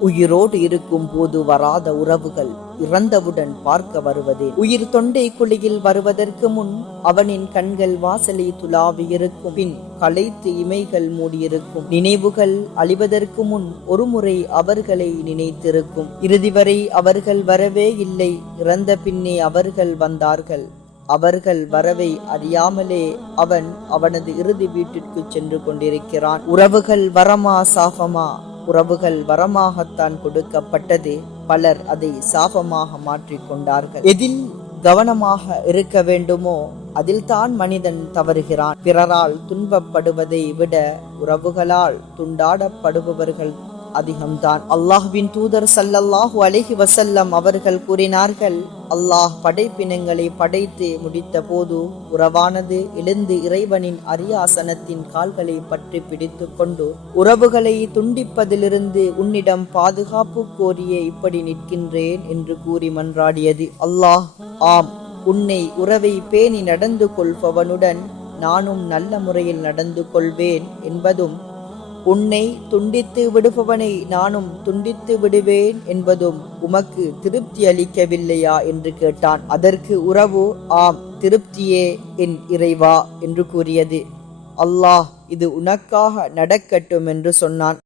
உயிரோடு இருக்கும் போது வராத உறவுகள் இறந்தவுடன் பார்க்க வருவதே. உயிர் தொண்டை குழியில் வருவதற்கு முன் அவனின் கண்கள் வாசலை துலாவி இருக்கும். பின் களைத்து இமைகள் மூடியிருக்கும். நினைவுகள் அழிவதற்கு முன் ஒருமுறை அவர்களை நினைத்திருக்கும். இறுதி வரை அவர்கள் வரவே இல்லை. இறந்த பின்னே அவர்கள் வந்தார்கள். அவர்கள் வரவை அறியாமலே அவன் அவனது இறுதி வீட்டிற்கு சென்று கொண்டிருக்கிறான். உறவுகள் வரமா சாபமா? உறவுகள் வரமாகத்தான் கொடுக்கப்பட்டது. பலர் அதை சாபமாக மாற்றிக்கொண்டார்கள் எதில் கவனமாக இருக்க வேண்டுமோ அதில் தான் மனிதன் தவறுகிறான். பிறரால் துன்பப்படுவதை விட உறவுகளால் துண்டாடப்படுபவர்கள் அதிகம்தான். அல்லாஹ்வின் தூதர் சல்லல்லாஹு அலஹி வசல்லம் அவர்கள் கூறினார்கள் அல்லாஹ் படைப்பினங்களை படைத்து முடித்த போது உறவானது எழுந்து இறைவனின் அரியாசனத்தின் கால்களை பற்றி பிடித்து கொண்டு உறவுகளை துண்டிப்பதிலிருந்து உன்னிடம் பாதுகாப்பு கோரிய இப்படி நிற்கின்றேன் என்று கூறி மன்றாடியது. அல்லாஹ் ஆம் உன்னை உறவை பேணி நடந்து கொள்பவனுடன் நானும் நல்ல முறையில் நடந்து கொள்வேன் என்பதும் உன்னை துண்டித்து விடுபவனை நானும் துண்டித்து விடுவேன் என்பதும் உமக்கு திருப்தி அளிக்கவில்லையா என்று கேட்டான். அதற்கு உறவு ஆம் திருப்தியே என் இறைவா என்று கூறியது. அல்லாஹ் இது உனக்காக நடக்கட்டும் என்று சொன்னான்.